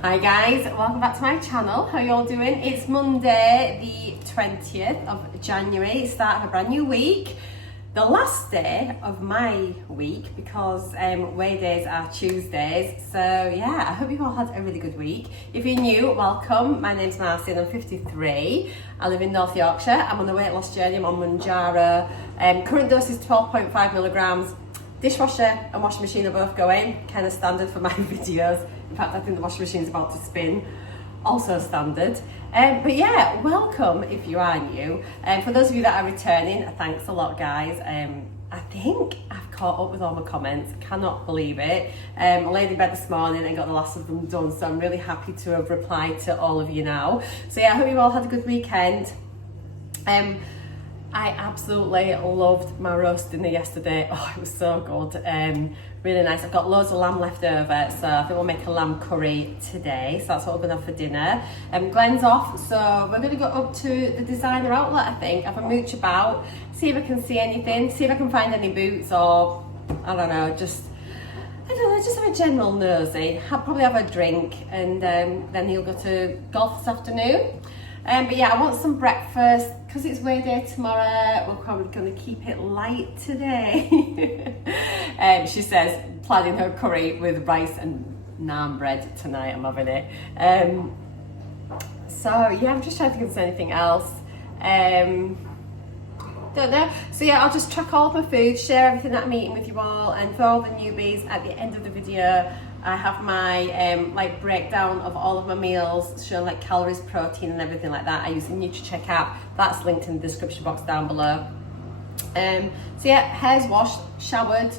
Hi guys, welcome back to my channel. How are you all doing? It's Monday the 20th of January, start of a brand new week. The last day of my week because weigh days are Tuesdays. So yeah, I hope you all had a really good week. If you're new, welcome. My name's Marcy and I'm 53. I live in North Yorkshire. I'm on a weight loss journey. I'm on Mounjaro. Current dose is 12.5 milligrams. Dishwasher and washing machine are both going, kind of standard for my videos. In fact, I think the washing machine is about to spin, also standard. But yeah, welcome if you are new. For those of you that are returning, thanks a lot guys. I think I've caught up with all my comments, cannot believe it. I laid in bed this morning and got the last of them done, so I'm really happy to have replied to all of you now. So yeah, I hope you all had a good weekend. I absolutely loved my roast dinner yesterday. Oh, it was so good. Really nice. I've got loads of lamb left over, so I think we'll make a lamb curry today. So that's what we're going to have for dinner. Glenn's off, so we're going to go up to the designer outlet, I think. Have a mooch about, see if I can see anything, see if I can find any boots or, I don't know, just have a general nosy. I'll probably have a drink and then he'll go to golf this afternoon. But yeah, I want some breakfast because it's weigh day tomorrow. We're probably going to keep it light today. She says planning her curry with rice and naan bread tonight. I'm having it. So yeah, I'm just trying to think if there's anything else. Don't know. So yeah, I'll just track all of my food, share everything that I'm eating with you all, and for all the newbies, at the end of the video I have my like breakdown of all of my meals, showing like calories, protein and everything like that. I use the NUTRACHECK app, that's linked in the description box down below. So yeah, hair's washed, showered,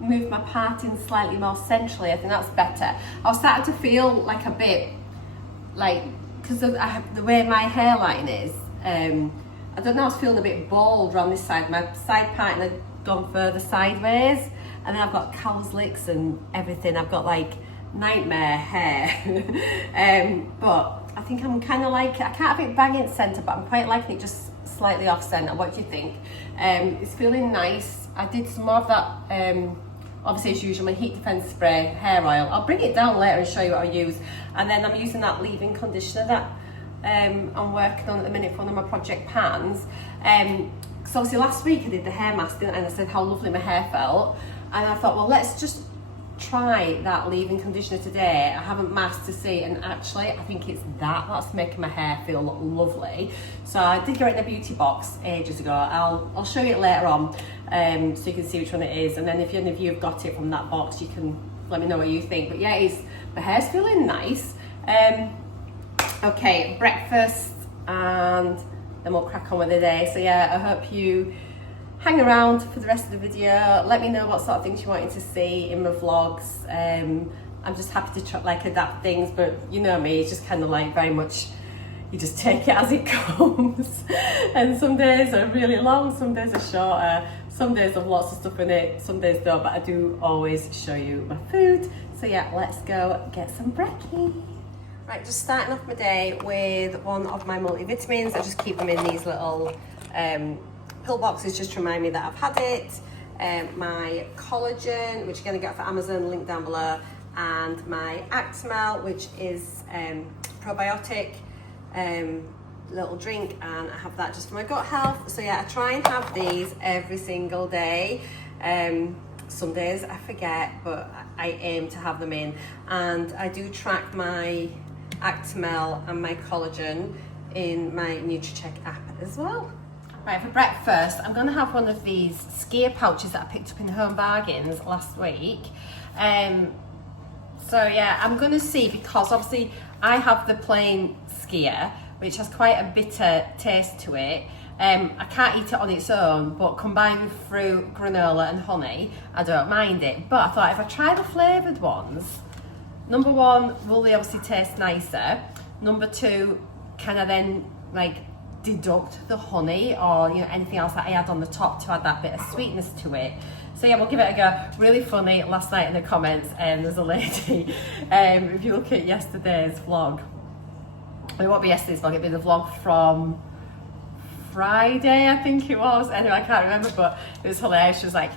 moved my part in slightly more centrally. I think that's better. I was starting to feel like a bit like, because of the way my hairline is, I don't know, I was feeling a bit bald around this side. My side part had gone further sideways, and then I've got cow's licks and everything. I've got like nightmare hair. But I think I'm kind of like, I can't have it bang in centre, but I'm quite liking it just slightly off centre. What do you think? It's feeling nice. I did some more of that, obviously as usual, my heat defense spray, hair oil. I'll bring it down later and show you what I use. And then I'm using that leave-in conditioner that I'm working on at the minute for one of my project pans. So obviously last week I did the hair mask, didn't I? And I said how lovely my hair felt. And I thought, well, let's just try that leave-in conditioner today. I haven't masked to see, and actually I think it's that's making my hair feel lovely. So I did get it in a beauty box ages ago. I'll show you it later on, so you can see which one it is. And then if any of you have got it from that box, you can let me know what you think. But yeah, my hair's feeling nice. Okay, breakfast, and then we'll crack on with the day. So yeah, I hope you hang around for the rest of the video. Let me know what sort of things you wanted to see in my vlogs. I'm just happy to try, like, adapt things, but you know me, it's just kind of like very much, you just take it as it comes. And some days are really long, some days are shorter, some days have lots of stuff in it, some days don't, but I do always show you my food. So yeah, let's go get some brekkie. Right, just starting off my day with one of my multivitamins. I just keep them in these little pill boxes just to remind me that I've had it. My collagen, which you're going to get for Amazon, link down below, and my Actimel, which is probiotic little drink, and I have that just for my gut health. So yeah, I try and have these every single day. Some days I forget, but I aim to have them in, and I do track my Actimel and my collagen in my NUTRACHECK app as well. Right, for breakfast, I'm going to have one of these skier pouches that I picked up in Home Bargains last week. So yeah, I'm going to see, because obviously I have the plain skier, which has quite a bitter taste to it. I can't eat it on its own, but combined with fruit, granola and honey, I don't mind it. But I thought if I try the flavoured ones, number one, will they obviously taste nicer? Number two, can I then like deduct the honey or anything else that I add on the top to add that bit of sweetness to it? So yeah, we'll give it a go. Really funny, last night in the comments, there's a lady, if you look at yesterday's vlog, it won't be yesterday's vlog, it'll be the vlog from Friday, I think it was. Anyway, I can't remember, but it was hilarious. She was like,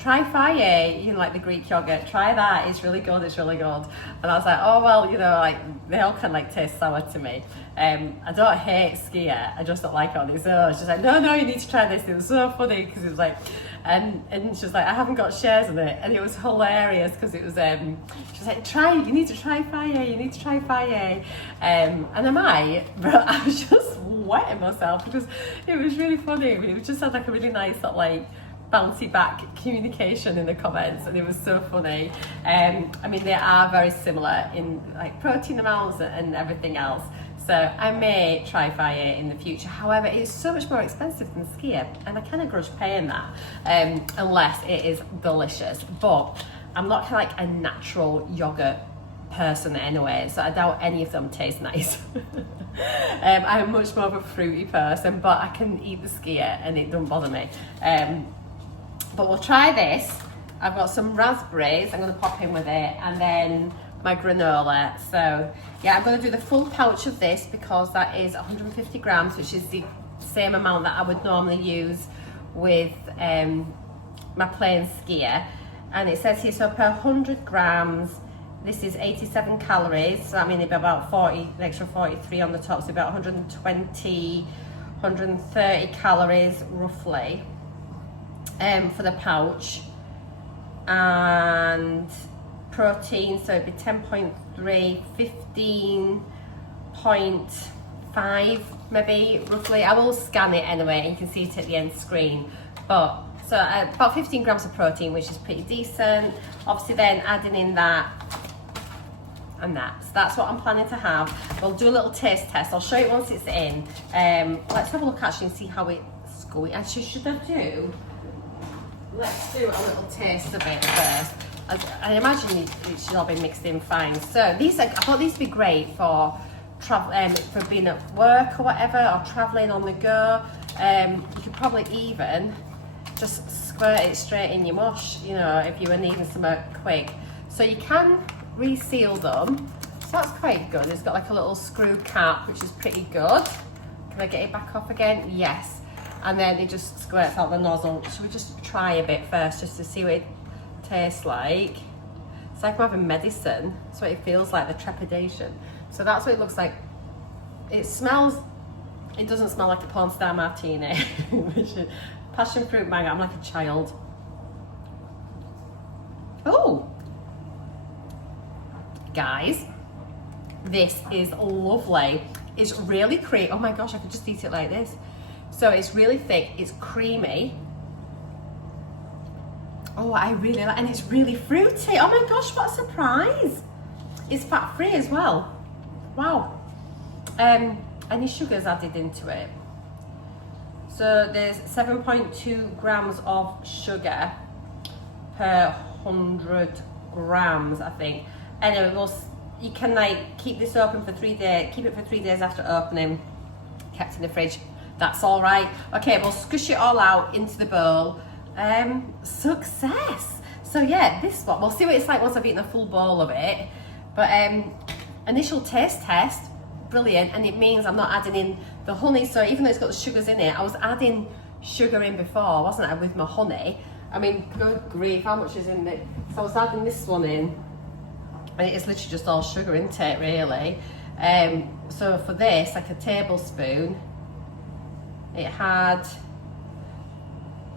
try Faye, you know, like the Greek yogurt, try that, it's really good, it's really good. And I was like, oh, well, you know, like, they all kind of like taste sour to me. I don't hate skyr, I just don't like it on its own. She's like, no, you need to try this. It was so funny, because it was like, and she was like, I haven't got shares of it. And it was hilarious, because it was, she was like, you need to try Faye, you need to try Faye. And I might, but I was just wetting myself, because it was really funny. It just had like a really nice sort of like, bouncy back communication in the comments, and it was so funny. I mean, they are very similar in like protein amounts and everything else, so I may try Faye in the future. However, it's so much more expensive than skyr, and I kind of grudge paying that, unless it is delicious. But I'm not kind of like a natural yogurt person anyway, so I doubt any of them taste nice. I'm much more of a fruity person, but I can eat the skyr and it don't bother me. But we'll try this. I've got some raspberries I'm going to pop in with it, and then my granola. So yeah, I'm going to do the full pouch of this, because that is 150 grams, which is the same amount that I would normally use with my plain skyr. And it says here, so per 100 grams, this is 87 calories. So I mean, it'd be about 40, an extra 43 on the top, so about 120, 130 calories roughly. For the pouch, and protein, so it'd be 10.3, 15.5 maybe roughly. I will scan it anyway, you can see it at the end screen. But so about 15 grams of protein, which is pretty decent. Obviously then adding in that and that, so that's what I'm planning to have. We'll do a little taste test, I'll show you once it's in. Let's have a look actually and see how it's going. Actually, let's do a little taste of it first. I imagine it should all be mixed in fine. So these I thought these would be great for for being at work or whatever, or traveling on the go. You could probably even just squirt it straight in your mush, you know, if you were needing something quick. So you can reseal them, so that's quite good. It's got like a little screw cap, which is pretty good. Can I get it back off again? Yes. And then it just squirts out the nozzle. Should we just try a bit first, just to see what it tastes like? It's like we're having medicine. That's what it feels like, the trepidation. So that's what it looks like. It smells, it doesn't smell like a porn star martini, which is passion fruit mango. I'm like a child. Oh, guys, this is lovely. It's really creamy. Oh my gosh, I could just eat it like this. So it's really thick, it's creamy. Oh, I really like, and it's really fruity. Oh my gosh, what a surprise. It's fat free as well. Wow. Any sugars added into it. So there's 7.2 grams of sugar per 100 grams, I think. Anyway, you can like keep this open for 3 days, keep it for 3 days after opening, kept in the fridge. That's all right. Okay, we'll squish it all out into the bowl. Success. So yeah, this one, we'll see what it's like once I've eaten a full bowl of it. But initial taste test, brilliant. And it means I'm not adding in the honey. So even though it's got the sugars in it, I was adding sugar in before, wasn't I, with my honey? I mean, good grief, how much is in it? So I was adding this one in, and it's literally just all sugar, isn't it, really? So for this, like a tablespoon, it had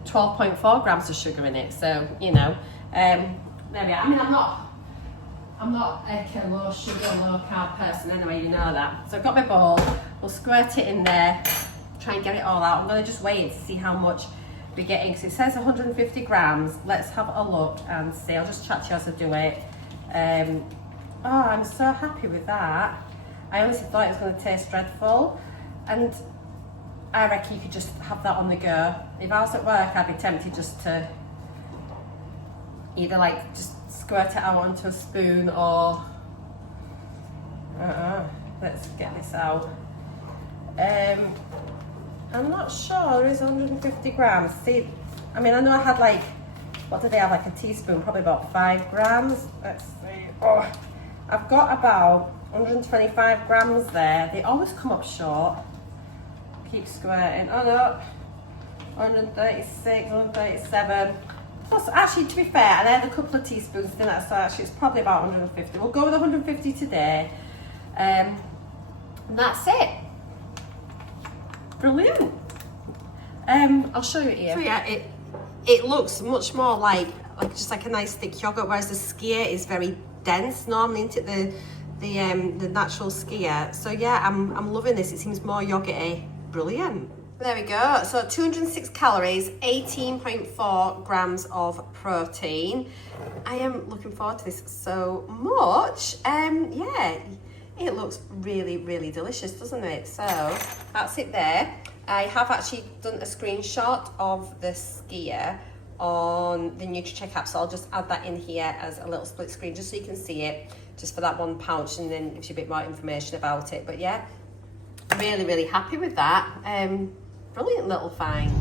12.4 grams of sugar in it. So, you know, there we are. I mean, I'm not a low sugar, low carb person anyway, you know that. So I've got my bowl, we'll squirt it in there, try and get it all out. I'm gonna just wait to see how much we're getting, because it says 150 grams. Let's have a look and see. I'll just chat to you as I do it. Oh, I'm so happy with that. I honestly thought it was gonna taste dreadful. And I reckon you could just have that on the go. If I was at work, I'd be tempted just to either like just squirt it out onto a spoon, or let's get this out. I'm not sure, there is 150 grams. See, I mean, I know I had like, what did they have, like a teaspoon, probably about 5 grams. Let's see. Oh, I've got about 125 grams there. They always come up short. Keep squirting. Oh no, 136, 137. Plus, actually, to be fair, and I had a couple of teaspoons in that, so actually it's probably about 150. We'll go with 150 today. And that's it. Brilliant. I'll show you here. So yeah, it looks much more like just like a nice thick yogurt, whereas the skyr is very dense normally, into the natural skyr. So yeah, I'm loving this. It seems more yogurty. Brilliant. There we go. So 206 calories, 18.4 grams of protein. I am looking forward to this so much. Yeah, it looks really, really delicious, doesn't it? So that's it there. I have actually done a screenshot of the skyr on the NUTRACHECK app, so I'll just add that in here as a little split screen just so you can see it, just for that one pouch, and then gives you a bit more information about it. But yeah, really, really happy with that. Brilliant little find.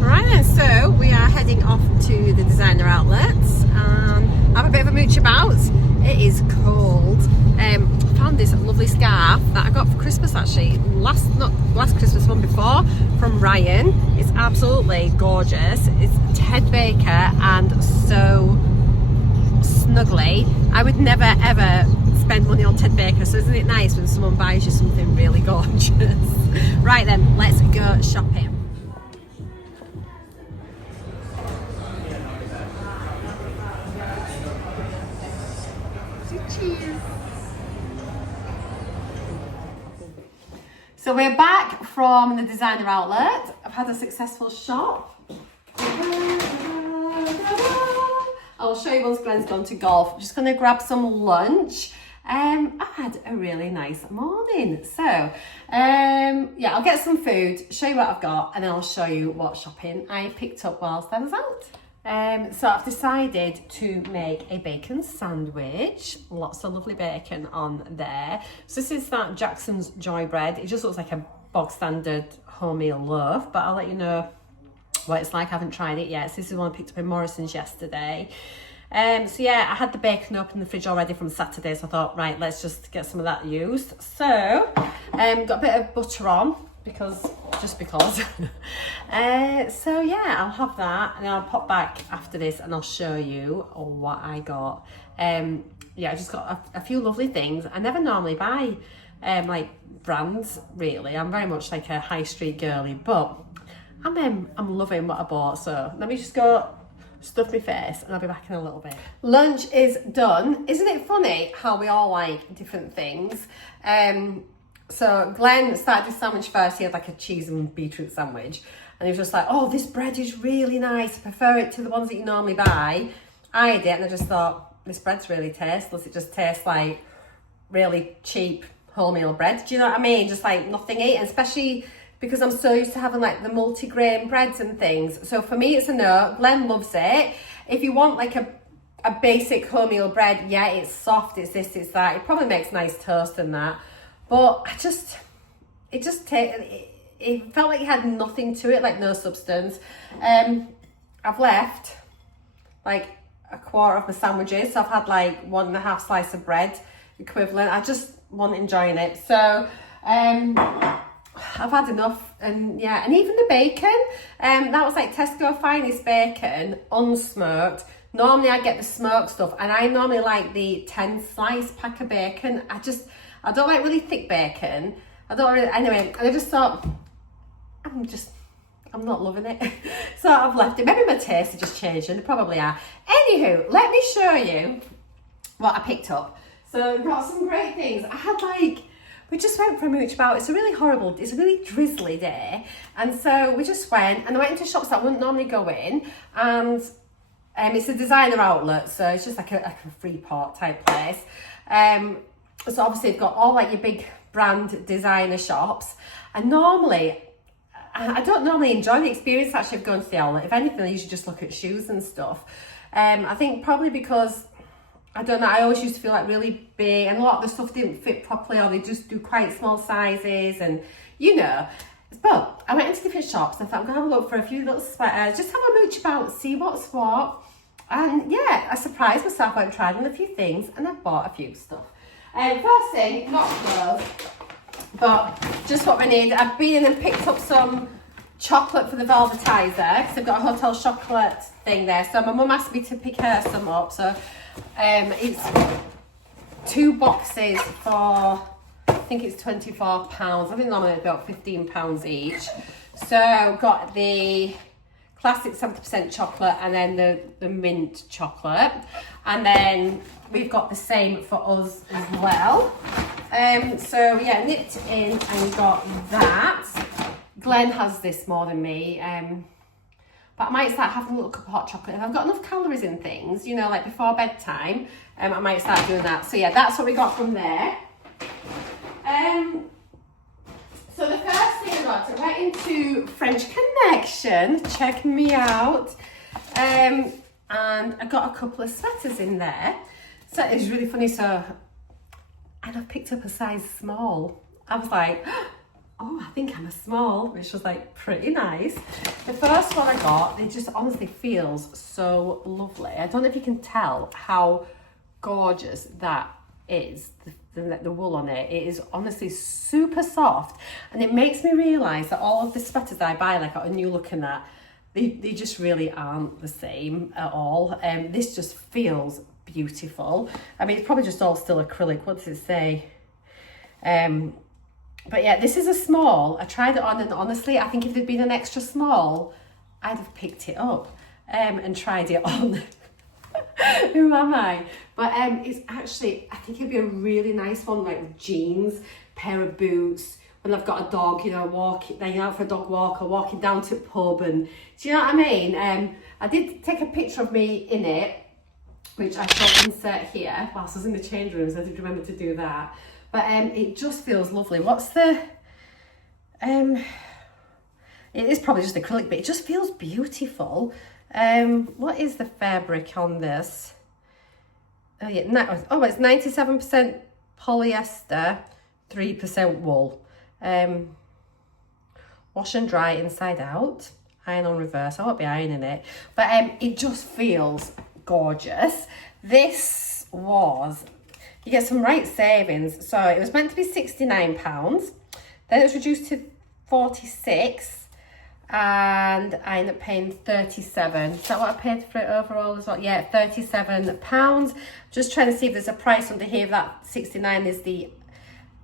Right then, so we are heading off to the designer outlets and have a bit of a mooch about. It is cold. I found this lovely scarf that I got for Christmas actually, not last Christmas, one before, from Ryan. It's absolutely gorgeous. It's Ted Baker and so snuggly. I would never ever spend money on Ted Baker, so isn't it nice when someone buys you something really gorgeous? Right then, let's go shopping. Cheers. So we're back from the designer outlet. I've had a successful shop. I'll show you once Glenn's gone to golf. I'm just going to grab some lunch. I've had a really nice morning. So, yeah, I'll get some food, show you what I've got, and then I'll show you what shopping I picked up whilst I was out. So I've decided to make a bacon sandwich. Lots of lovely bacon on there. So this is that Jackson's Joy bread. It just looks like a bog standard wholemeal loaf, but I'll let you know what it's like. I haven't tried it yet. So this is one I picked up in Morrison's yesterday. So yeah, I had the bacon up in the fridge already from Saturday, so I thought, right, let's just get some of that used. So, got a bit of butter on, just because. So yeah, I'll have that, and then I'll pop back after this and I'll show you what I got. Yeah, I just got a few lovely things. I never normally buy like brands, really. I'm very much like a high street girly, but I'm loving what I bought. So let me just go stuff my face and I'll be back in a little bit. Lunch is done. Isn't it funny how we all like different things? So Glenn started his sandwich first. He had like a cheese and beetroot sandwich, and he was just like, oh, this bread is really nice. I prefer it to the ones that you normally buy. I ate it and I just thought, this bread's really tasteless. It just tastes like really cheap wholemeal bread. Do you know what I mean? Just like nothing eaten, especially because I'm so used to having like the multi-grain breads and things. So for me, it's a no. Glenn loves it. If you want like a basic wholemeal bread, yeah, it's soft, it's this, it's that. It probably makes nice toast and that. But it felt like it had nothing to it, like no substance. I've left like a quarter of my sandwiches. So I've had like 1.5 slice of bread equivalent. I just wasn't enjoying it. So, I've had enough, and yeah, and even the bacon, that was like Tesco Finest bacon, unsmoked. Normally I get the smoked stuff, and I normally like the 10 slice pack of bacon. I don't like really thick bacon. Anyway, and I just thought, I'm not loving it. So I've left it. Maybe my tastes are just changed, and they probably are. Anywho, let me show you what I picked up. So I've got some great things. I had we just went for a mooch about. It's a really drizzly day. And so we just went, and I went into shops that I wouldn't normally go in. And it's a designer outlet, so it's just like a Freeport type place. So obviously they've got all like your big brand designer shops. And normally, I don't normally enjoy the experience actually of going to the outlet. If anything, I usually just look at shoes and stuff. I think probably because, I don't know, I always used to feel like really big, and a lot of the stuff didn't fit properly, or they just do quite small sizes, and you know. But I went into different shops and I thought, I'm going to have a look for a few little sweaters, just have a mooch about, see what's what. And yeah, I surprised myself. I tried on a few things and I bought a few stuff. First thing, not clothes, but just what we need. I've been in and picked up some chocolate for the velvetizer, because I've got a hotel chocolate thing there. So my mum asked me to pick her some up. So it's 2 boxes for, I think it's £24. I think normally it's about £15 each. So got the classic 70% chocolate and then the mint chocolate. And then we've got the same for us as well. So yeah, nipped in and got that. Glenn has this more than me. But I might start having a little cup of hot chocolate. If I've got enough calories in things, you know, like before bedtime, I might start doing that. So yeah, that's what we got from there. So the first thing I got, so right into French Connection, check me out. And I got a couple of sweaters in there. So it's really funny, and I picked up a size small. I was like, oh, I think I'm a small, which was like pretty nice. The first one I got, it just honestly feels so lovely. I don't know if you can tell how gorgeous that is, the wool on it. It is honestly super soft, and it makes me realise that all of the sweaters that I buy, like a new looking at, they just really aren't the same at all. This just feels beautiful. I mean, it's probably just all still acrylic. What does it say? But yeah, this is a small. I tried it on, and honestly, I think if there'd been an extra small, I'd have picked it up and tried it on. Who am I? But it's actually, I think it'd be a really nice one, like with jeans, pair of boots, when I've got a dog, you know, going out for a dog walk or walking down to a pub. And do you know what I mean? I did take a picture of me in it, which I shall insert here whilst I was in the change rooms. I did remember to do that. But it just feels lovely. What's the, it is probably just acrylic, but it just feels beautiful. What is the fabric on this? Oh yeah, oh, it's 97% polyester, 3% wool. Wash and dry inside out, iron on reverse. I won't be ironing it, but it just feels gorgeous. This was, you get some right savings. So it was meant to be £69, then it was reduced to 46, and I ended up paying 37. Is that what I paid for it overall as well? Yeah, £37. Just trying to see if there's a price under here. If that 69 is the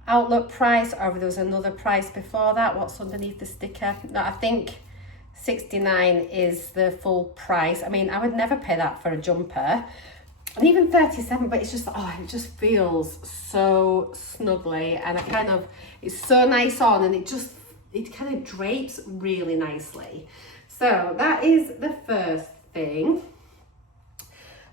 outlet price, or if there was another price before that. What's underneath the sticker? No, I think 69 is the full price. I mean, I would never pay that for a jumper. And even 37, but it's just, oh, it just feels so snuggly, and it's so nice on, and it kind of drapes really nicely. So that is the first thing.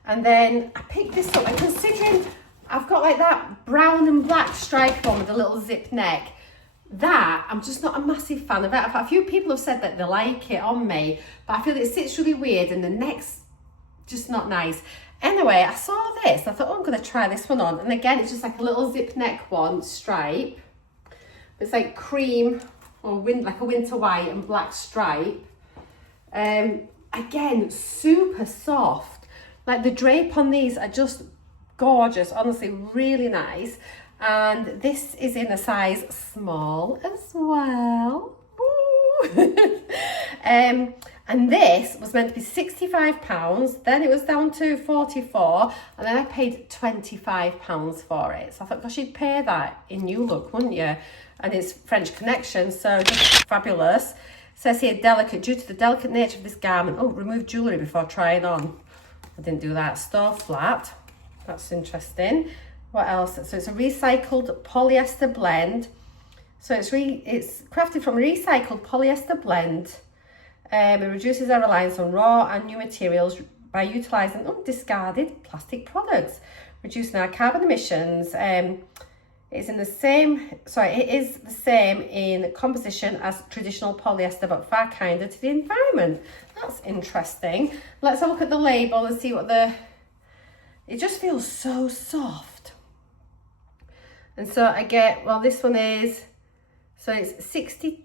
And then I picked this up, and considering I've got like that brown and black stripe one with a little zip neck, that I'm just not a massive fan of it. A few people have said that they like it on me, but I feel it sits really weird and the neck's just not nice. Anyway, I saw this. I thought, oh, I'm going to try this one on. And again, it's just like a little zip neck one, stripe. It's like cream or like a winter white and black stripe. Again, super soft. Like the drape on these are just gorgeous. Honestly, really nice. And this is in a size small as well. And this was meant to be £65, then it was down to 44, and then I paid £25 for it. So I thought, gosh, you'd pay that in New Look, wouldn't you? And it's French Connection, so just fabulous. It says here, delicate, due to the delicate nature of this garment. Oh, remove jewellery before trying on. I didn't do that. Store flat. That's interesting. What else? So it's a recycled polyester blend. So it's crafted from a recycled polyester blend. It reduces our reliance on raw and new materials by utilising discarded plastic products, reducing our carbon emissions. It is the same in composition as traditional polyester, but far kinder to the environment. That's interesting. Let's have a look at the label and see what it just feels so soft. And so I get, well, this one is, so it's 62%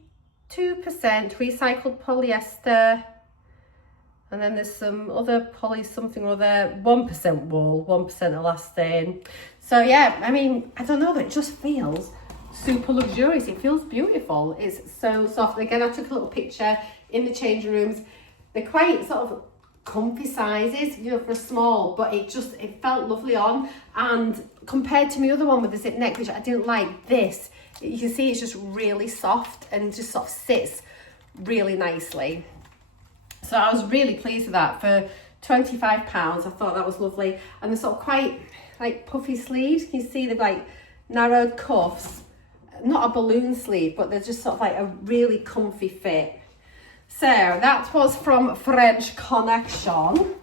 recycled polyester, and then there's some other poly something or other, 1% wool, 1% elastane. So yeah, I mean, I don't know, but it just feels super luxurious. It feels beautiful. It's so soft. And again, I took a little picture in the changing rooms. They're quite sort of comfy sizes, you know, for a small, but it felt lovely on. And compared to my other one with the zip neck, which I didn't like, this, you can see it's just really soft and just sort of sits really nicely. So I was really pleased with that. For £25, I thought that was lovely. And they're sort of quite like puffy sleeves. You can see they've like narrowed cuffs, not a balloon sleeve, but they're just sort of like a really comfy fit. So that was from French Connection.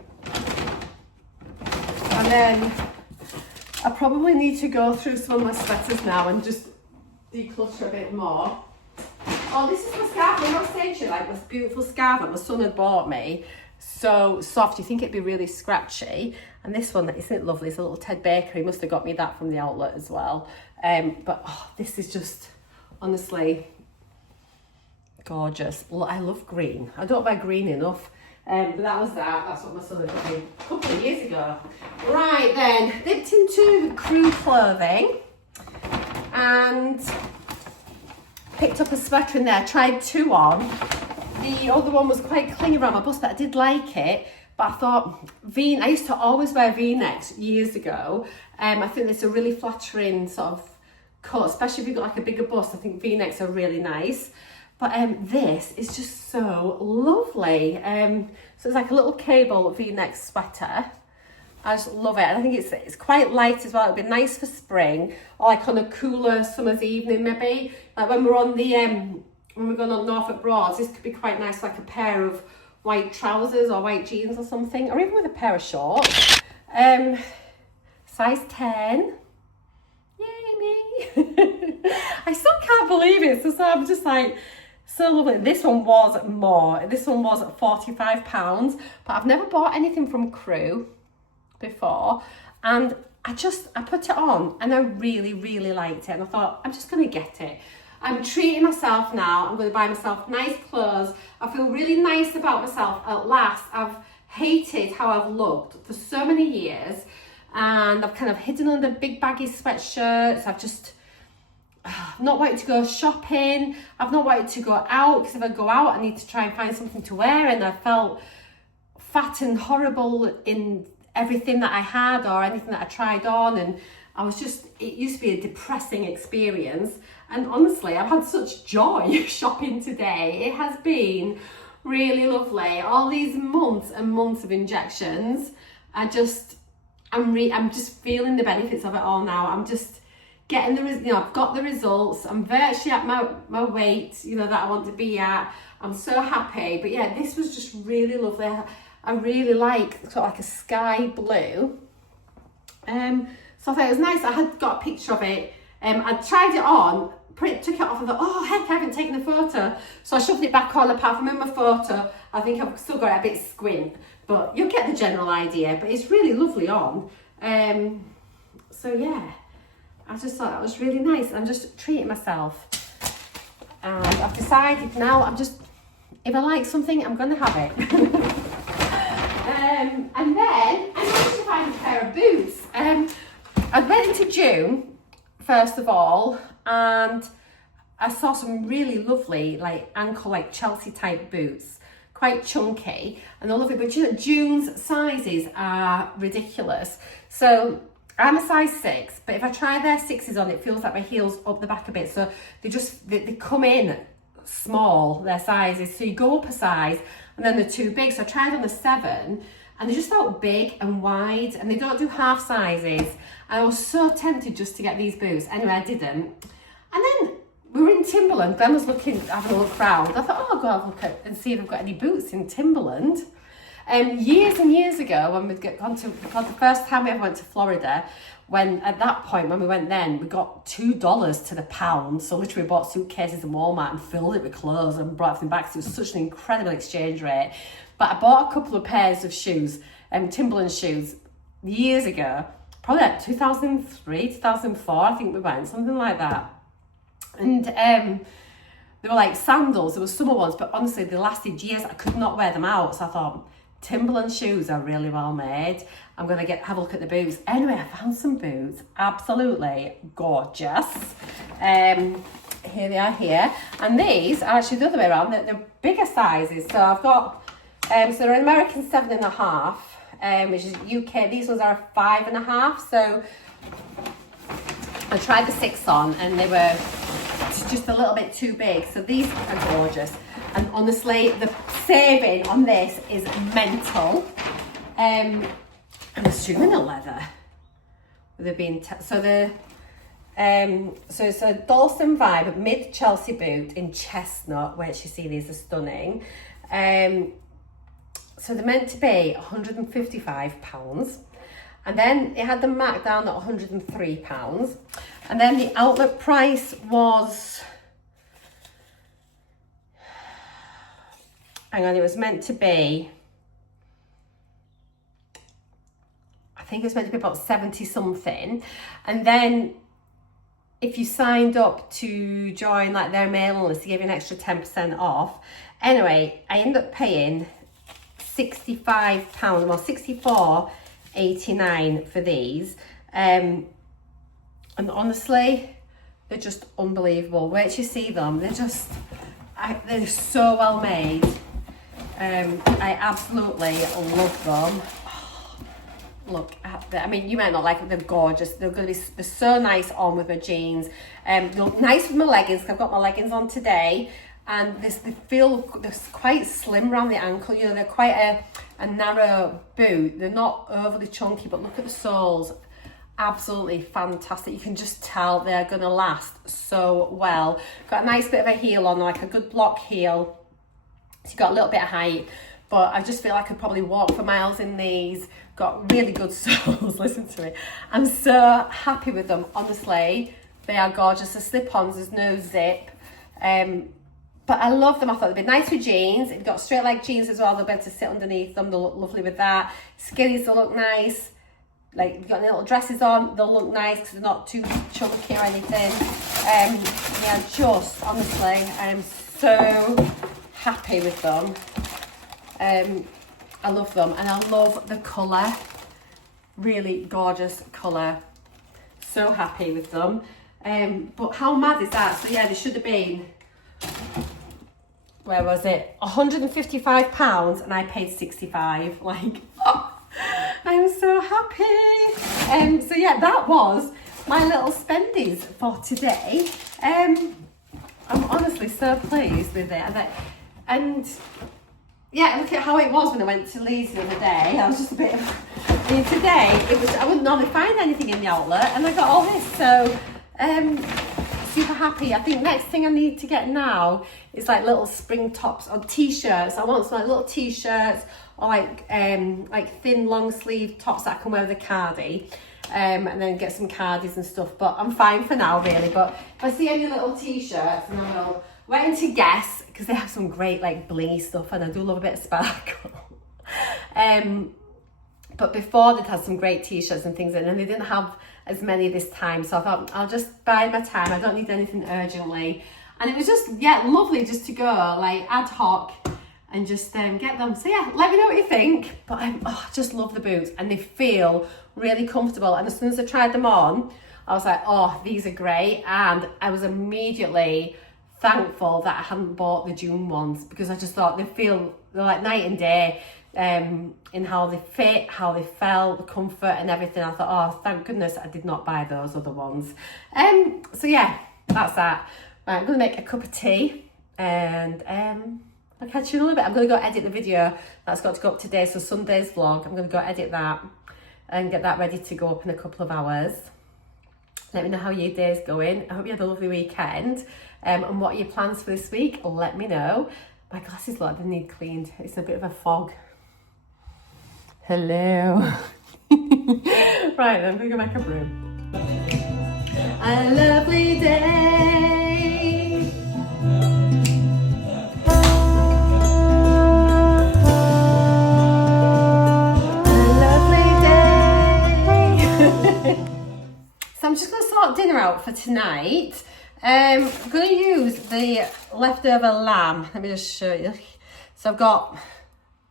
And then I probably need to go through some of my sweaters now and just declutter a bit more. Oh, this is my scarf. I was saying to you, like this beautiful scarf that my son had bought me. So soft, you think it'd be really scratchy. And this one, isn't it lovely? It's a little Ted Baker. He must have got me that from the outlet as well. But oh, this is just, honestly, gorgeous. I love green. I don't buy green enough. But that was that. That's what my son had got me a couple of years ago. Right then, dipped into crew clothing and picked up a sweater in there. Tried two on. The other one was quite clingy around my bust, but I did like it. But I thought, I used to always wear V-necks years ago. I think it's a really flattering sort of cut, especially if you've got like a bigger bust. I think V-necks are really nice. But this is just so lovely. So it's like a little cable V-neck sweater. I just love it. And I think it's quite light as well. It'll be nice for spring, or like on a cooler summer's evening maybe. Like when we're on the when we're going on Norfolk Broads, this could be quite nice, like a pair of white trousers or white jeans or something, or even with a pair of shorts. Size 10. Yay me! I still can't believe it. So I'm just like, so lovely. This one was more. This one was £45, but I've never bought anything from Crew before, and I put it on and I really, really liked it, and I thought, I'm just gonna get it. I'm treating myself now. I'm going to buy myself nice clothes. I feel really nice about myself at last. I've hated how I've looked for so many years, and I've kind of hidden under big baggy sweatshirts. I've just not wanted to go shopping. I've not wanted to go out, because if I go out I need to try and find something to wear, and I felt fat and horrible in everything that I had or anything that I tried on, and it used to be a depressing experience. And honestly, I've had such joy shopping today. It has been really lovely. All these months and months of injections, I'm just feeling the benefits of it all now. I'm just getting I've got the results. I'm virtually at my weight, that I want to be at. I'm so happy. But yeah, this was just really lovely. I really like sort of like a sky blue. So I thought it was nice. I had got a picture of it. I tried it on, took it off, and thought, oh heck, I haven't taken a photo. So I shoved it back on. Apart from in my photo, I think I've still got it a bit squint, but you'll get the general idea. But it's really lovely on. So yeah, I just thought that was really nice. I'm just treating myself, and I've decided now, if I like something, I'm gonna have it. And then I managed to find a pair of boots. I went into June, first of all, and I saw some really lovely, like ankle, like Chelsea type boots, quite chunky, and they're lovely. But June's sizes are ridiculous. So I'm a size 6, but if I try their 6s on, it feels like my heels up the back a bit. So they come in small, their sizes. So you go up a size, and then they're too big. So I tried on the 7, and they just felt big and wide, and they don't do half sizes. And I was so tempted just to get these boots. Anyway, I didn't. And then we were in Timberland. Ben was having a look around. I thought, oh, I'll go have a look and see if I've got any boots in Timberland. Years and years ago, when the first time we ever went to Florida, at that point when we went then, we got $2 to the pound. So literally we bought suitcases in Walmart and filled it with clothes and brought everything back. So it was such an incredible exchange rate. But I bought a couple of pairs of shoes, Timberland shoes, years ago, probably like 2003, 2004, I think we went, something like that. And they were like sandals. There were summer ones, but honestly, they lasted years. I could not wear them out. So I thought, Timberland shoes are really well made. I'm going to have a look at the boots. Anyway, I found some boots. Absolutely gorgeous. Here they are here. And these are actually the other way around, they're bigger sizes. So I've got, so they're an American 7.5, which is UK. These ones are 5.5. So I tried the 6 on and they were just a little bit too big. So these are gorgeous. And honestly, the saving on this is mental. I'm assuming a leather. They've been so the so it's a Dalston Vibe mid Chelsea boot in chestnut, which you see these are stunning. So they're meant to be £155, and then it had them marked down at £103, and then the outlet price was, hang on, it was meant to be, I think it was meant to be about 70 something, and then if you signed up to join like their mailing list, they give you an extra 10% off. Anyway, I ended up paying £65, well £64.89 for these, and honestly, they're just unbelievable. Wait till you see them. They're just, they're so well made. I absolutely love them. Look at them. I mean, you might not like them, they're gorgeous. They're going to be, they're so nice on with my jeans. They look nice with my leggings, because I've got my leggings on today. And they feel, they're quite slim around the ankle. You know, they're quite a narrow boot. They're not overly chunky, but look at the soles. Absolutely fantastic. You can just tell they're going to last so well. Got a nice bit of a heel on, like a good block heel. So you've got a little bit of height. But I just feel like I could probably walk for miles in these. Got really good soles, listen to me. I'm so happy with them, honestly. They are gorgeous. The slip-ons, there's no zip. But I love them. I thought they'd be nice with jeans. If you've got straight leg jeans as well, they'll be able to sit underneath them. They'll look lovely with that. Skinnies, they'll look nice. Like, you've got little dresses on, they'll look nice because they're not too chunky or anything. Yeah, just, honestly, I am so happy with them. I love them, and I love the colour. Really gorgeous colour. So happy with them. But how mad is that? So yeah, they should have been, where was it? £155, and I paid 65. Like, oh, I'm so happy. So yeah, that was my little spendies for today. I'm honestly so pleased with it. And yeah, look at how it was when I went to Leeds the other day. I was just a bit, I mean, today, it was, I wouldn't normally find anything in the outlet, and I got all this, so super happy. I think next thing I need to get now is like little spring tops or t-shirts. I want some like little t-shirts or like thin long sleeve tops that I can wear with a cardi, and then get some cardis and stuff, but I'm fine for now really. But if I see any little t-shirts, then I will wait to Guess, because they have some great like blingy stuff, and I do love a bit of sparkle. But before they'd had some great t-shirts and things, and then they didn't have as many this time, so I thought I'll just bide my time. I don't need anything urgently, and it was just, yeah, lovely just to go like ad hoc and just get them. So yeah, let me know what you think. But I just love the boots, and they feel really comfortable, and as soon as I tried them on, I was like, oh, these are great. And I was immediately thankful that I hadn't bought the June ones, because I just thought they're like night and day in how they fit, how they felt, the comfort and everything. I thought, oh, thank goodness I did not buy those other ones. So yeah, that's that. Right, I'm gonna make a cup of tea, and I'll catch you in a little bit. I'm gonna go edit the video that's got to go up today, so Sunday's vlog. I'm gonna go edit that and get that ready to go up in a couple of hours. Let me know how your day's going. I hope you had a lovely weekend. And what are your plans for this week? Let me know. My glasses look like they need cleaned. It's a bit of a fog. Hello. Right, then, I'm gonna go make a brew. A lovely day. A lovely day. So I'm just gonna sort dinner out for tonight. I'm going to use the leftover lamb. Let me just show you. So I've got a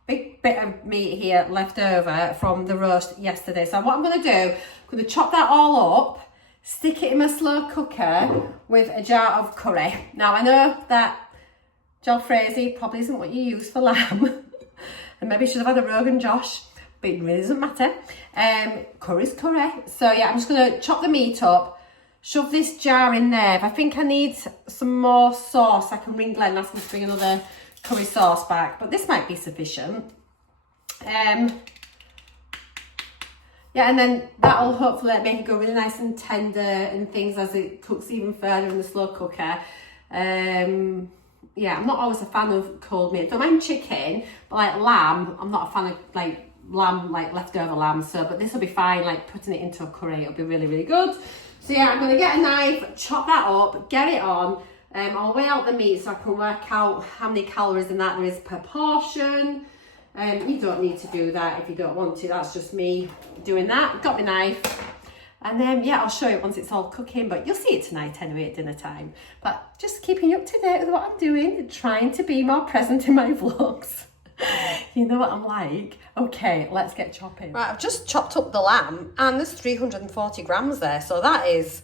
big bit of meat here left over from the roast yesterday. So what I'm going to do, I'm going to chop that all up, stick it in my slow cooker with a jar of curry. Now I know that jalfrezi probably isn't what you use for lamb, and maybe you should have had a Rogan Josh, but it really doesn't matter. Curry's curry. So yeah, I'm just gonna chop the meat up, shove this jar in there. If I think I need some more sauce, I can ring Glenn and ask him to bring another curry sauce back, but this might be sufficient. Yeah, and then that'll hopefully make it go really nice and tender and things as it cooks even further in the slow cooker. Yeah, I'm not always a fan of cold meat. Don't mind chicken, but like lamb, I'm not a fan of like lamb, like leftover lamb. So, but this will be fine, like putting it into a curry, it'll be really, really good. So yeah, I'm gonna get a knife, chop that up, get it on. I'll weigh out the meat so I can work out how many calories in that there is per portion. You don't need to do that if you don't want to. That's just me doing that. Got my knife. And then, yeah, I'll show you once it's all cooking. But you'll see it tonight anyway at dinner time. But just keeping you up to date with what I'm doing. And trying to be more present in my vlogs. You know what I'm like. Okay, let's get chopping. Right, I've just chopped up the lamb. And there's 340 grams there. So that is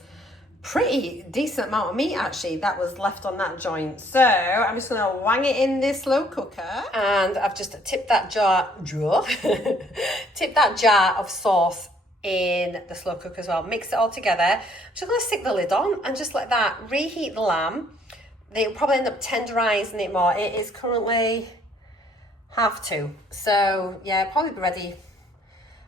pretty decent amount of meat actually that was left on that joint. So I'm just gonna wang it in this slow cooker, and I've just tipped that jar of sauce in the slow cooker as well. Mix it all together. I'm just gonna stick the lid on and just let that reheat the lamb. They'll probably end up tenderizing it more. It is currently 2:30, so yeah, probably be ready.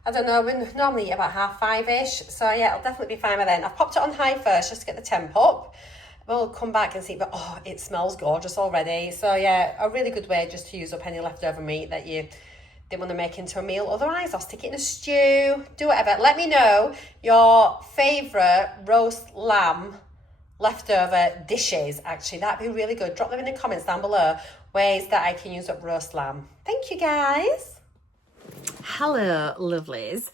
I don't know, we normally eat about 5:30ish, so yeah, it'll definitely be fine by then. I've popped it on high first just to get the temp up. We'll come back and see, but oh, it smells gorgeous already. So yeah, a really good way just to use up any leftover meat that you didn't want to make into a meal. Otherwise, I'll stick it in a stew, do whatever. Let me know your favourite roast lamb leftover dishes, actually. That'd be really good. Drop them in the comments down below, ways that I can use up roast lamb. Thank you, guys. Hello, lovelies.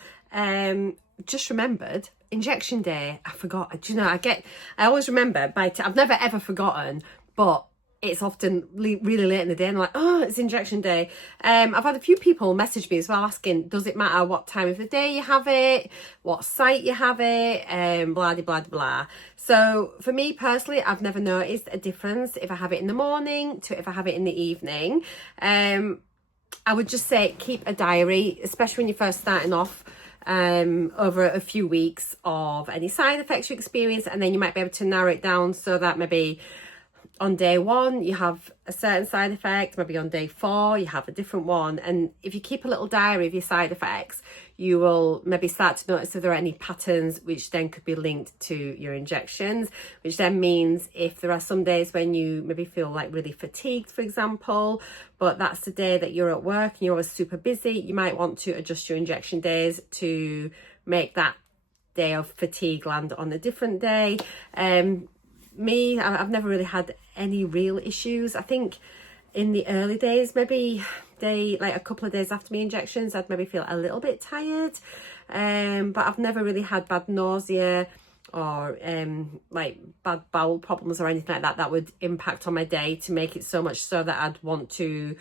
Just remembered injection day. I forgot. Do you know? I always remember I've never ever forgotten, but it's often really late in the day and I'm like, oh, it's injection day. I've had a few people message me as well asking, does it matter what time of the day you have it, what site you have it, blah blah blah blah. So for me personally, I've never noticed a difference if I have it in the morning to if I have it in the evening. I would just say keep a diary, especially when you're first starting off, over a few weeks of any side effects you experience, and then you might be able to narrow it down so that maybe on day 1 you have a certain side effect, maybe on day 4 you have a different one. And if you keep a little diary of your side effects, you will maybe start to notice if there are any patterns which then could be linked to your injections, which then means if there are some days when you maybe feel like really fatigued, for example, but that's the day that you're at work and you're always super busy, you might want to adjust your injection days to make that day of fatigue land on a different day. I've never really had any real issues. I think in the early days, maybe like a couple of days after my injections, I'd maybe feel a little bit tired, but I've never really had bad nausea or like bad bowel problems or anything like that that would impact on my day to make it so much so that I'd want to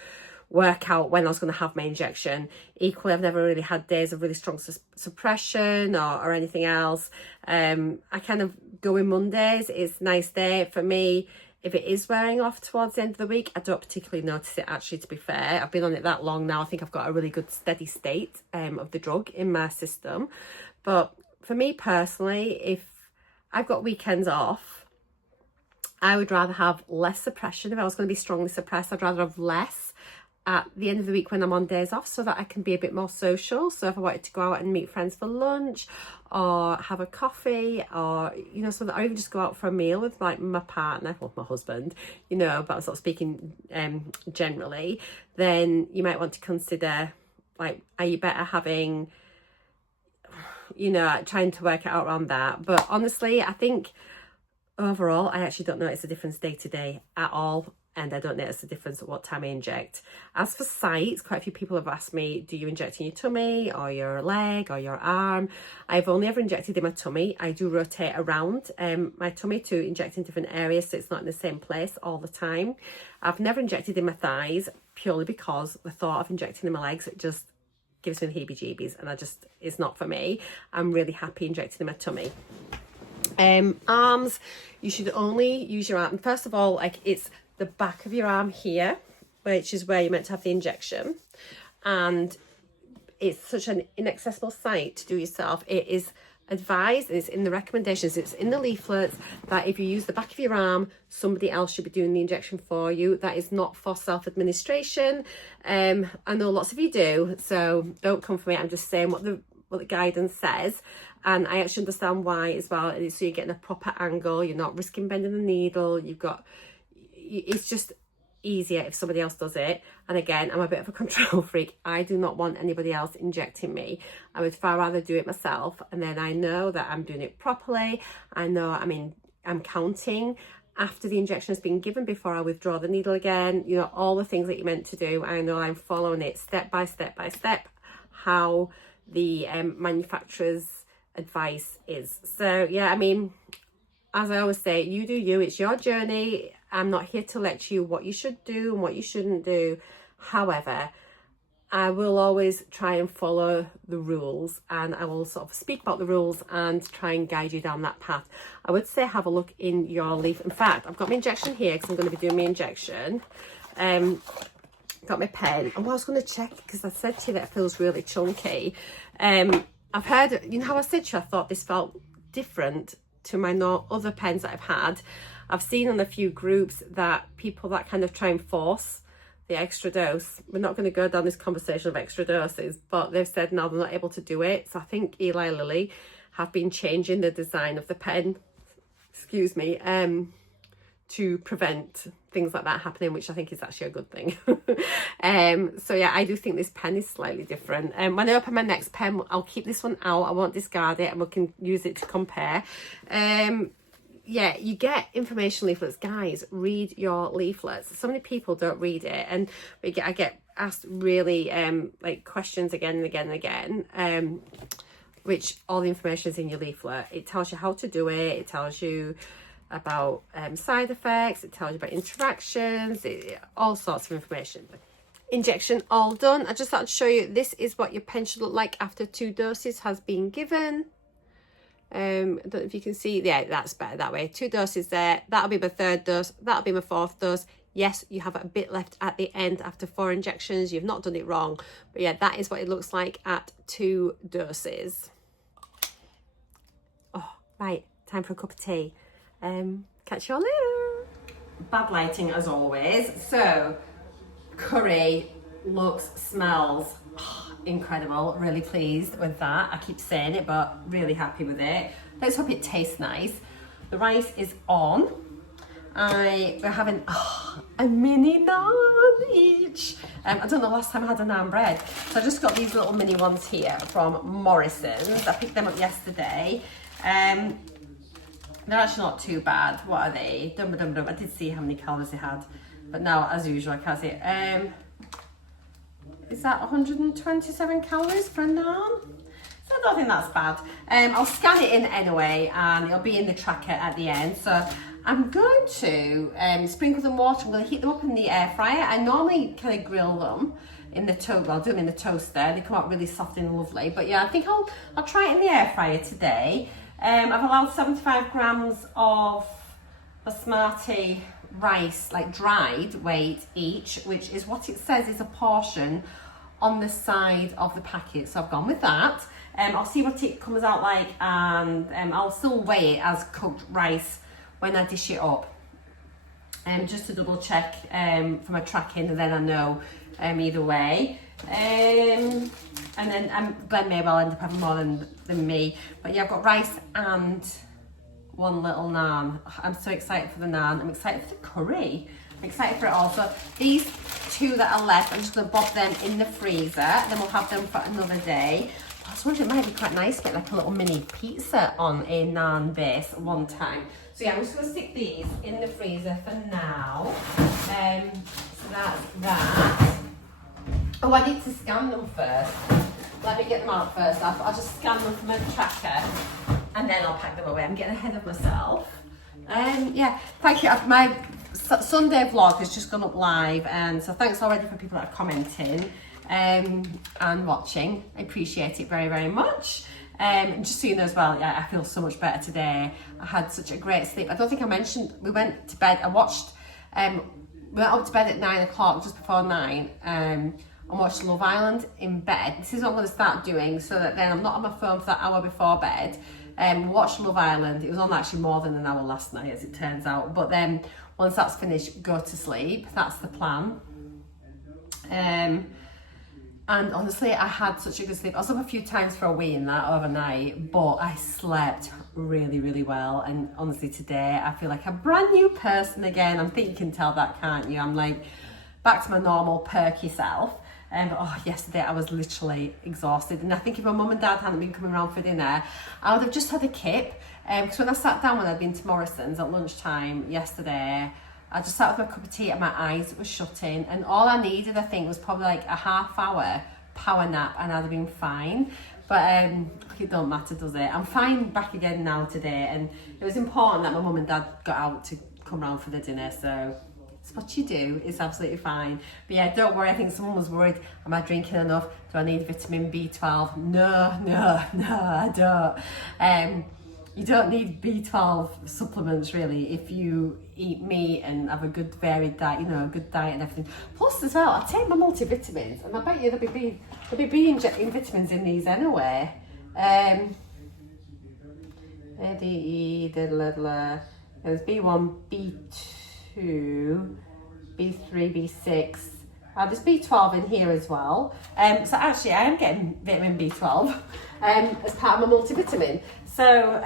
work out when I was going to have my injection. Equally, I've never really had days of really strong suppression or anything else. I kind of go in Mondays. It's a nice day for me. If it is wearing off towards the end of the week, I don't particularly notice it, actually, to be fair. I've been on it that long now. I think I've got a really good steady state of the drug in my system. But for me personally, if I've got weekends off, I would rather have less suppression. If I was going to be strongly suppressed, I'd rather have less at the end of the week when I'm on days off, so that I can be a bit more social. So if I wanted to go out and meet friends for lunch or have a coffee, or you know, or even just go out for a meal with like my partner, well, my husband, you know, but I'm sort of speaking generally, then you might want to consider, like, are you better having, you know, trying to work it out around that. But honestly, I think overall I actually don't notice a difference day to day at all, and I don't notice the difference at what time I inject. As for sites, quite a few people have asked me, do you inject in your tummy or your leg or your arm? I've only ever injected in my tummy. I do rotate around my tummy to inject in different areas, so it's not in the same place all the time. I've never injected in my thighs, purely because the thought of injecting in my legs, it just gives me the heebie-jeebies, and it's not for me. I'm really happy injecting in my tummy. Arms, you should only use your arm. First of all, like, it's the back of your arm here, which is where you're meant to have the injection. And it's such an inaccessible site to do yourself. It is advised, and it's in the recommendations, it's in the leaflets, that if you use the back of your arm, somebody else should be doing the injection for you. That is not for self-administration. I know lots of you do, so don't come for me. I'm just saying what the guidance says, and I actually understand why as well. So you're getting a proper angle, you're not risking bending the needle, it's just easier if somebody else does it. And again, I'm a bit of a control freak. I do not want anybody else injecting me. I would far rather do it myself, and then I know that I'm doing it properly. I know, I mean, I'm counting after the injection has been given before I withdraw the needle again. You know, all the things that you're meant to do. I know I'm following it step by step by step, how the manufacturer's advice is. So yeah, I mean, as I always say, you do you, it's your journey. I'm not here to lecture you what you should do and what you shouldn't do. However, I will always try and follow the rules, and I will sort of speak about the rules and try and guide you down that path. I would say have a look in your leaf. In fact, I've got my injection here because I'm going to be doing my injection. Got my pen, and what I was going to check, because I said to you that it feels really chunky. I've heard, you know how I said to you I thought this felt different to my other pens that I've had. I've seen on a few groups that people that kind of try and force the extra dose, we're not going to go down this conversation of extra doses, but they've said now they're not able to do it. So I think Eli Lilly have been changing the design of the pen, excuse me, to prevent things like that happening, which I think is actually a good thing. So yeah, I do think this pen is slightly different. When I open my next pen, I'll keep this one out, I won't discard it, and we can use it to compare. Yeah, you get information leaflets. Guys, read your leaflets. So many people don't read it, and I get asked really like questions again and again and again, which all the information is in your leaflet. It tells you how to do it, it tells you about side effects, it tells you about interactions, all sorts of information. Injection all done. I just thought I'd show you, this is what your pen should look like after 2 doses has been given. I don't know if you can see, yeah, that's better that way. 2 doses there, that'll be my 3rd dose, that'll be my 4th dose. Yes, you have a bit left at the end after 4 injections, you've not done it wrong, but yeah, that is what it looks like at 2 doses. Oh, right, time for a cup of tea. Catch you all later. Bad lighting as always. So, curry looks, smells incredible. Really pleased with that. I keep saying it, but really happy with it. Let's hope it tastes nice. The rice is on. We're having a mini naan each. I don't know last time I had a naan bread. So I just got these little mini ones here from Morrison's. I picked them up yesterday. They're actually not too bad. What are they? Dum dum dum. I did see how many calories they had, but now, as usual, I can't see it. Is that 127 calories for a naan? So I don't think that's bad. I'll scan it in anyway, and it'll be in the tracker at the end. So I'm going to sprinkle them water. I'm going to heat them up in the air fryer. I normally kind of grill them in the toaster. I'll do them in the toaster. They come out really soft and lovely. But yeah, I think I'll try it in the air fryer today. I've allowed 75 grams of basmati rice, like dried weight each, which is what it says is a portion on the side of the packet. So I've gone with that. I'll see what it comes out like, and I'll still weigh it as cooked rice when I dish it up, just to double check for my tracking, and then I know either way. And then Glenn may well end up having more than me, but yeah, I've got rice and one little naan. I'm so excited for the naan. I'm excited for the curry. I'm excited for it all. So these 2 that are left, I'm just going to bob them in the freezer, then we'll have them for another day. I was wondering, it might be quite nice to get like a little mini pizza on a naan base one time. So yeah, I'm just going to stick these in the freezer for now. So that's that. Oh, I need to scan them first. Let me get them out first. I'll just scan them from my tracker, and then I'll pack them away. I'm getting ahead of myself. Yeah, thank you. My Sunday vlog has just gone up live, and so thanks already for people that are commenting and watching. I appreciate it very, very much. And just so you know as well, yeah, I feel so much better today. I had such a great sleep. I don't think I mentioned, we went to bed, we went up to bed at 9 o'clock, just before 9, and watched Love Island in bed. This is what I'm going to start doing, so that then I'm not on my phone for that hour before bed. Watch Love Island. It was on actually more than an hour last night, as it turns out. But then once that's finished, go to sleep. That's the plan. And honestly, I had such a good sleep. I was up a few times for a wee in that overnight, but I slept really, really well. And honestly, today I feel like a brand new person again. I think you can tell that, can't you? I'm like back to my normal perky self. But yesterday I was literally exhausted. And I think if my mum and dad hadn't been coming around for dinner, I would have just had a kip. Because when I sat down, when I'd been to Morrison's at lunchtime yesterday, I just sat with my cup of tea and my eyes were shutting, and all I needed, I think, was probably like a half-hour power nap, and I'd have been fine. But it don't matter, does it? I'm fine back again now today, and it was important that my mum and dad got out to come round for the dinner, so it's what you do. It's absolutely fine. But yeah, don't worry. I think someone was worried, am I drinking enough? Do I need vitamin B12? No, I don't. You don't need B12 supplements really if you eat meat and have a good varied diet, a good diet and everything. Plus as well, I take my multivitamins, and I bet you there'll be injecting vitamins in these anyway. There's B1, B2, B3, B6. There's B12 in here as well. So actually I am getting vitamin B12 as part of my multivitamin. So,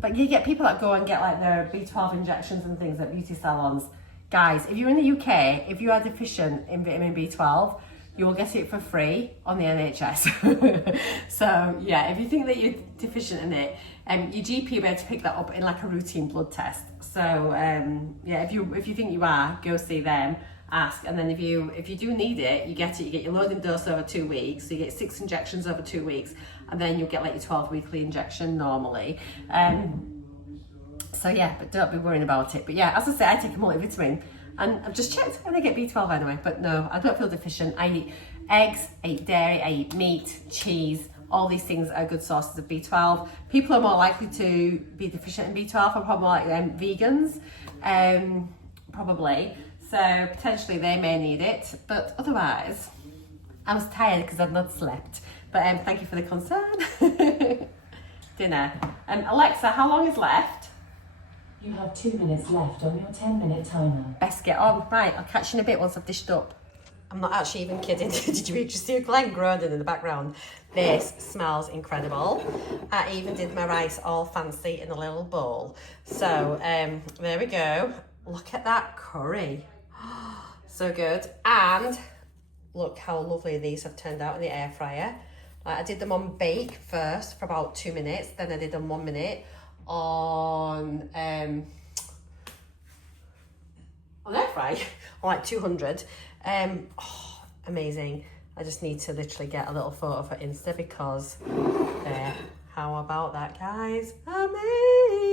but you get people that go and get like their B12 injections and things at beauty salons. Guys, if you're in the UK, if you are deficient in vitamin B12, you will get it for free on the NHS. So yeah, if you think that you're deficient in it, your GP will be able to pick that up in like a routine blood test. So yeah, if you think you are, go see them, ask, and then if you do need it, you get your loading dose over 2 weeks, so you get 6 injections over 2 weeks, and then you'll get like your 12 weekly injection normally. So yeah, but don't be worrying about it. But yeah, as I say, I take a multivitamin, and I've just checked and I get B12 anyway, but no, I don't feel deficient. I eat eggs, I eat dairy, I eat meat, cheese. All these things are good sources of B12. People are more likely to be deficient in B12, are probably like vegans, probably. So potentially they may need it, but otherwise, I was tired because I've not slept. But thank you for the concern. Dinner. Alexa, how long is left? You have 2 minutes left on your 10-minute timer. Best get on. Right, I'll catch you in a bit once I've dished up. I'm not actually even kidding. Did you just see Glenn groaning in the background? This smells incredible. I even did my rice all fancy in a little bowl. So there we go. Look at that curry. So good. And look how lovely these have turned out in the air fryer. I did them on bake first for about 2 minutes, then I did them 1 minute on air fry on like 200. Amazing. I just need to literally get a little photo for Insta because there. How about that, guys? Amazing.